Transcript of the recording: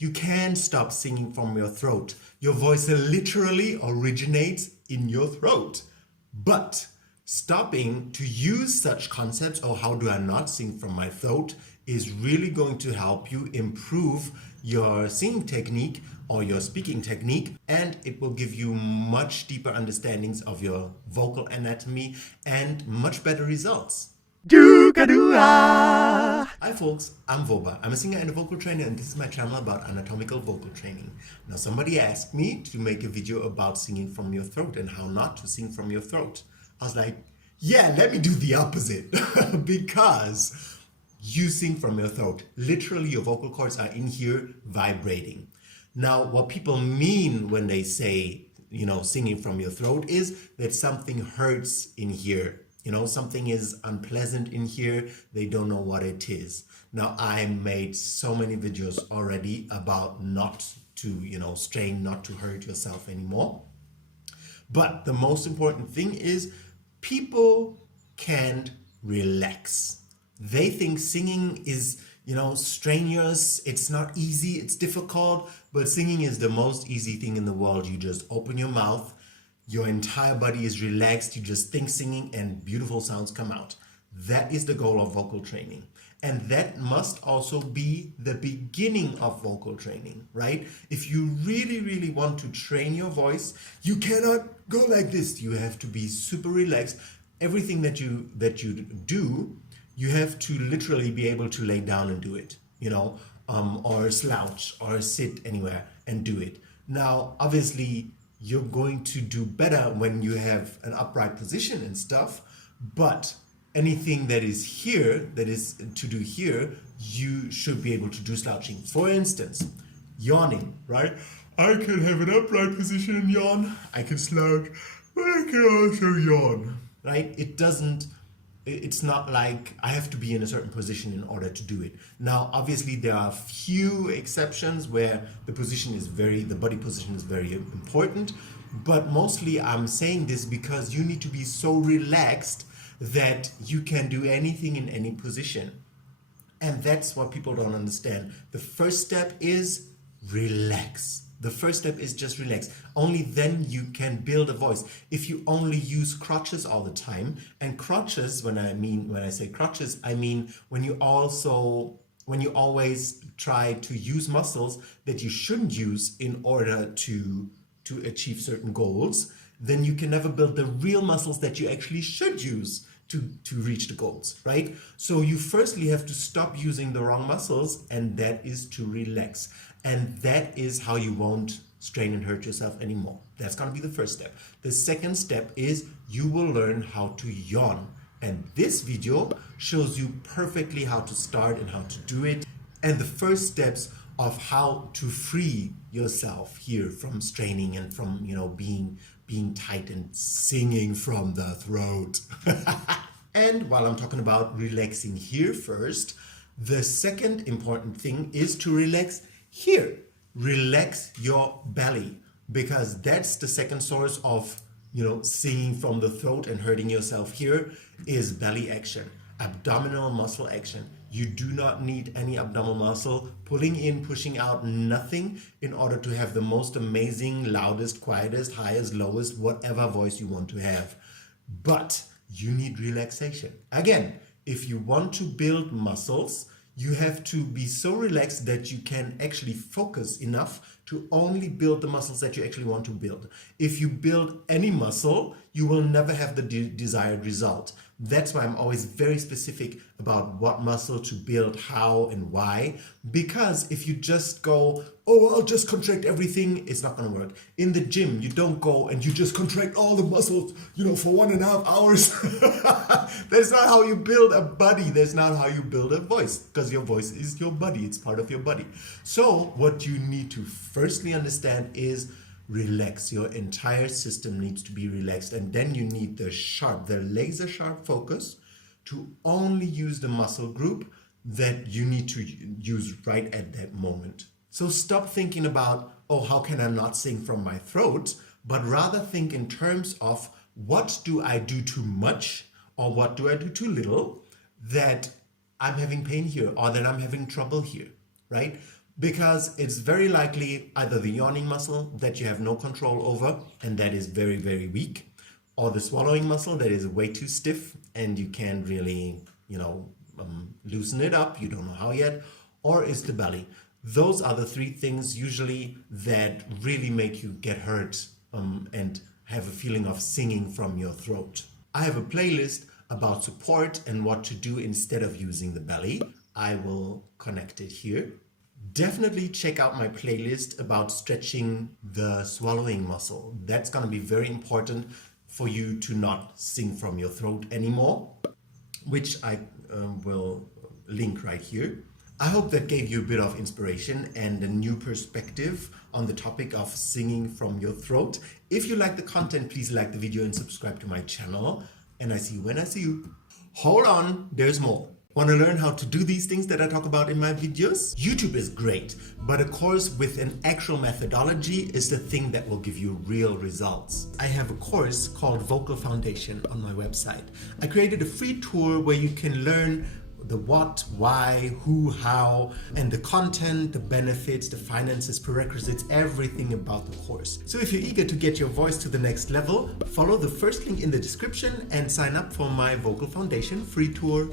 You can stop singing from your throat. Your voice literally originates in your throat. But stopping to use such concepts, oh, how do I not sing from my throat, is really going to help you improve your singing technique or your speaking technique, and it will give you much deeper understandings of your vocal anatomy and much better results. Hi folks, I'm Voba. I'm a singer and a vocal trainer, and this is my channel about anatomical vocal training. Now somebody asked me to make a video about singing from your throat and how not to sing from your throat. I was like, yeah, let me do the opposite because you sing from your throat. Literally your vocal cords are in here vibrating. Now what people mean when they say, singing from your throat is that something hurts in here. Something is unpleasant in here. They don't know what it is. Now, I made so many videos already about not to, strain, not to hurt yourself anymore. But the most important thing is people can't relax. They think singing is, strenuous. It's not easy. It's difficult. But singing is the most easy thing in the world. You just open your mouth. Your entire body is relaxed. You just think singing and beautiful sounds come out. That is the goal of vocal training. And that must also be the beginning of vocal training, right? If you really, really want to train your voice, you cannot go like this. You have to be super relaxed. Everything that you do, you have to literally be able to lay down and do it, or slouch or sit anywhere and do it. Now, obviously, you're going to do better when you have an upright position and stuff, but anything that is here, that is to do here, you should be able to do slouching. For instance, yawning, right? I can have an upright position and yawn. I can slouch, but I can also yawn, right? It's not like I have to be in a certain position in order to do it. Now, obviously, there are few exceptions where the body position is very important, but mostly I'm saying this because you need to be so relaxed that you can do anything in any position. And that's what people don't understand. The first step is relax. The first step is just relax. Only then you can build a voice. If you only use crutches all the time, and crutches, when I say crutches, I mean when you always try to use muscles that you shouldn't use in order to achieve certain goals, then you can never build the real muscles that you actually should use to reach the goals, right? So you firstly have to stop using the wrong muscles, and that is to relax. And that is how you won't strain and hurt yourself anymore. That's going to be the first step. The second step is you will learn how to yawn. And this video shows you perfectly how to start and how to do it, and the first steps of how to free yourself here from straining and from, being tight and singing from the throat. And while I'm talking about relaxing here first, the second important thing is to relax here. Relax your belly, because that's the second source of, singing from the throat and hurting yourself here is belly action, abdominal muscle action. You do not need any abdominal muscle pulling in, pushing out, nothing in order to have the most amazing, loudest, quietest, highest, lowest, whatever voice you want to have. But you need relaxation. Again, if you want to build muscles, you have to be so relaxed that you can actually focus enough to only build the muscles that you actually want to build. If you build any muscle, you will never have the desired result. That's why I'm always very specific about what muscle to build, how and why. Because if you just go, oh, I'll just contract everything, it's not going to work. In the gym, you don't go and you just contract all the muscles, for 1.5 hours. That's not how you build a body. That's not how you build a voice, because your voice is your body. It's part of your body. So what you need to firstly understand is relax. Your entire system needs to be relaxed, and then you need the laser sharp focus to only use the muscle group that you need to use right at that moment. So stop thinking about, oh, how can I not sing from my throat, but rather think in terms of what do I do too much or what do I do too little that I'm having pain here or that I'm having trouble here, right? because it's very likely either the yawning muscle that you have no control over and that is very, very weak, or the swallowing muscle that is way too stiff and you can't really, loosen it up. You don't know how yet. Or is the belly. Those are the three things usually that really make you get hurt and have a feeling of singing from your throat. I have a playlist about support and what to do instead of using the belly. I will connect it here. Definitely check out my playlist about stretching the swallowing muscle. That's going to be very important for you to not sing from your throat anymore, which I will link right here. I hope that gave you a bit of inspiration and a new perspective on the topic of singing from your throat. If you like the content, please like the video and subscribe to my channel. And I see you when I see you. Hold on, there's more. Want to learn how to do these things that I talk about in my videos? YouTube is great, but a course with an actual methodology is the thing that will give you real results. I have a course called Vocal Foundation on my website. I created a free tour where you can learn the what, why, who, how, and the content, the benefits, the finances, prerequisites, everything about the course. So if you're eager to get your voice to the next level, follow the first link in the description and sign up for my Vocal Foundation free tour.